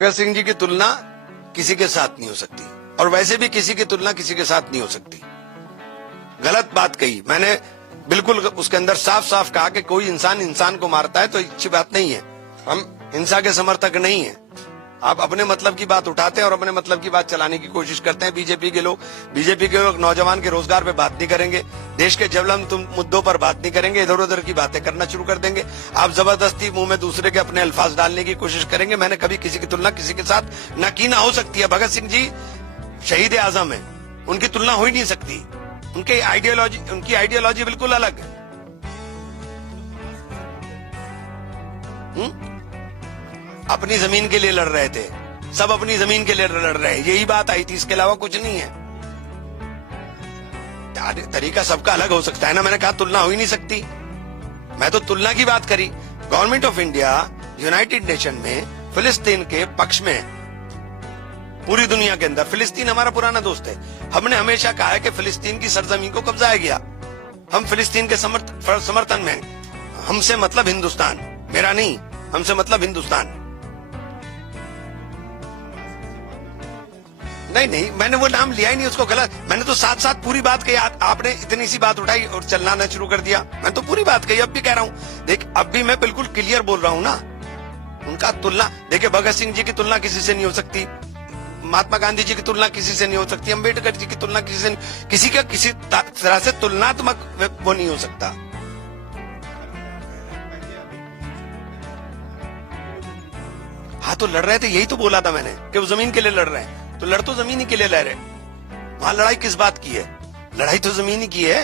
भगत सिंह जी की तुलना किसी के साथ नहीं हो सकती और वैसे भी किसी की तुलना किसी के साथ नहीं हो सकती। गलत बात कही मैंने, बिल्कुल उसके अंदर साफ साफ कहा कि कोई इंसान इंसान को मारता है तो अच्छी बात नहीं है। हम हिंसा के समर्थक नहीं है। आप अपने मतलब की बात उठाते हैं और अपने मतलब की बात चलाने की कोशिश करते हैं। बीजेपी के लोग नौजवान के रोजगार पे बात नहीं करेंगे, देश के ज्वलंत मुद्दों पर बात नहीं करेंगे, इधर उधर की बातें करना शुरू कर देंगे। आप जबरदस्ती मुंह में दूसरे के अपने अल्फाज डालने की कोशिश करेंगे। मैंने कभी किसी की तुलना किसी के साथ न की, ना हो सकती है। भगत सिंह जी शहीद आजम है, उनकी तुलना हो ही नहीं सकती। उनकी आइडियोलॉजी बिल्कुल अलग है। अपनी जमीन के लिए लड़ रहे थे, सब अपनी जमीन के लिए लड़ रहे हैं, यही बात आई थी, इसके अलावा कुछ नहीं है। तरीका सबका अलग हो सकता है ना। मैंने कहा तुलना हो ही नहीं सकती। मैं तो तुलना की बात करी। Government of India United nation में फिलिस्तीन के पक्ष में, पूरी दुनिया के अंदर फिलिस्तीन हमारा पुराना दोस्त है। हमने हमेशा कहा है कि फिलिस्तीन की सरजमीन को कब्जाया गया। हम फिलिस्तीन के समर्थन में। हमसे मतलब हिंदुस्तान, मेरा नहीं, हमसे मतलब हिंदुस्तान। नहीं, मैंने वो नाम लिया ही नहीं, उसको गलत। मैंने तो साथ साथ पूरी कही। आपने इतनी सी बात उठाई और चलना शुरू कर दिया। मैं तो पूरी बात कही, अब भी कह रहा हूं। देख, अब भी मैं बिल्कुल क्लियर बोल रहा हूं ना। उनका तुलना, देखिए, भगत सिंह जी की तुलना किसी से नहीं हो सकती, महात्मा गांधी जी की तुलना किसी से नहीं हो सकती, अम्बेडकर जी की तुलना किसी का किसी तरह से तुलनात्मक वो नहीं हो सकता। हाँ, तो लड़ रहे थे, यही तो बोला था मैंने कि वो जमीन के लिए लड़ रहे हैं। तो लड़ तो जमीन ही के लिए लड़ रहे। वहां लड़ाई किस बात की है? लड़ाई तो जमीन ही की है।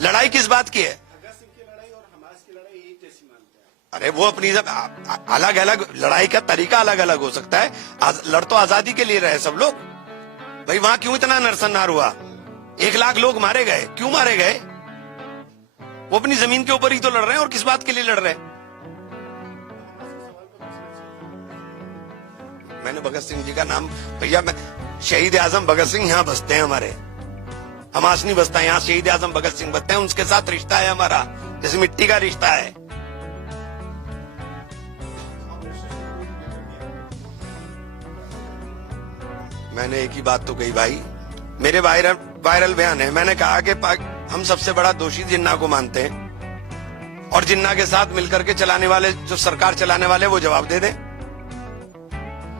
लड़ाई किस बात की है? अरे वो अपनी अलग अलग लड़ाई का तरीका अलग अलग हो सकता है। लड़ तो आजादी के लिए रहे सब लोग। भाई वहां क्यों इतना नरसंहार हुआ? 1 लाख लोग मारे गए। क्यों मारे गए? वो अपनी जमीन के ऊपर ही तो लड़ रहे हैं। और किस बात के लिए लड़ रहे हैं? मैंने भगत सिंह जी का नाम, भैया, मैं शहीद आजम भगत सिंह यहाँ बसते हैं हमारे। हमास नहीं बसता यहाँ, शहीद आजम भगत सिंह बसते हैं। उनके साथ रिश्ता है हमारा, जैसे मिट्टी का रिश्ता है। मैंने एक ही बात तो कही भाई, मेरे वायरल बयान है। मैंने कहा कि हम सबसे बड़ा दोषी जिन्ना को मानते हैं और जिन्ना के साथ मिलकर के चलाने वाले, जो सरकार चलाने वाले, वो जवाब दे दें।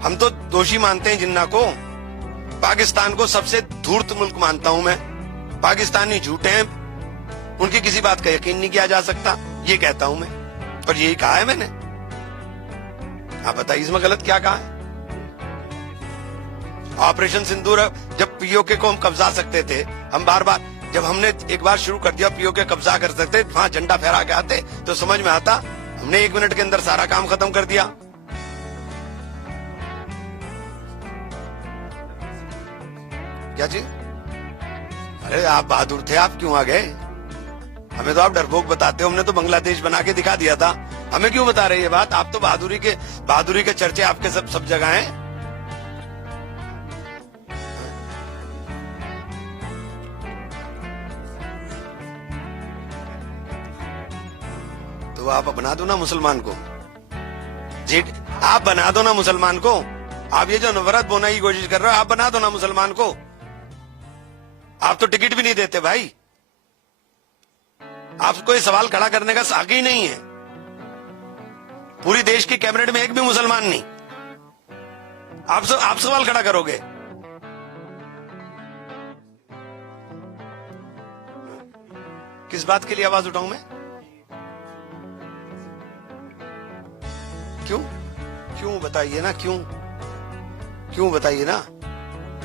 हम तो दोषी मानते हैं जिन्ना को। पाकिस्तान को सबसे धूर्त मुल्क मानता हूं मैं। पाकिस्तानी झूठे हैं, उनकी किसी बात का यकीन नहीं किया जा सकता, ये कहता हूं मैं। और यही कहा है मैंने। आप बताइए इसमें गलत क्या कहा है? ऑपरेशन सिंदूर, जब पीओके को हम कब्जा सकते थे, हम बार बार, जब हमने एक बार शुरू कर दिया पीओके कब्जा कर सकते, वहां झंडा फहरा के आते तो समझ में आता। हमने 1 मिनट के अंदर सारा काम खत्म कर दिया। क्या चीज? अरे आप बहादुर थे, आप क्यों आ गए? हमें तो आप डरपोक बताते हो। हमने तो बांग्लादेश बना के दिखा दिया था। हमें क्यों बता रहे ये बात? आप तो बहादुरी के चर्चे आपके सब जगह हैं। तो आप बना दो ना मुसलमान को। जी, आप बना दो ना मुसलमान को। आप ये जो नफरत बोना की कोशिश कर रहे हो, आप बना दो ना मुसलमान को। आप तो टिकट भी नहीं देते भाई। आपको ये सवाल खड़ा करने का साक ही नहीं है। पूरी देश की कैबिनेट में एक भी मुसलमान नहीं। आप सवाल खड़ा करोगे? किस बात के लिए आवाज उठाऊं मैं? क्यों बताइए ना, क्यों बताइए ना।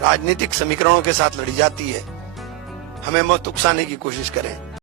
राजनीतिक समीकरणों के साथ लड़ी जाती है, हमें मत उकसाने की कोशिश करें।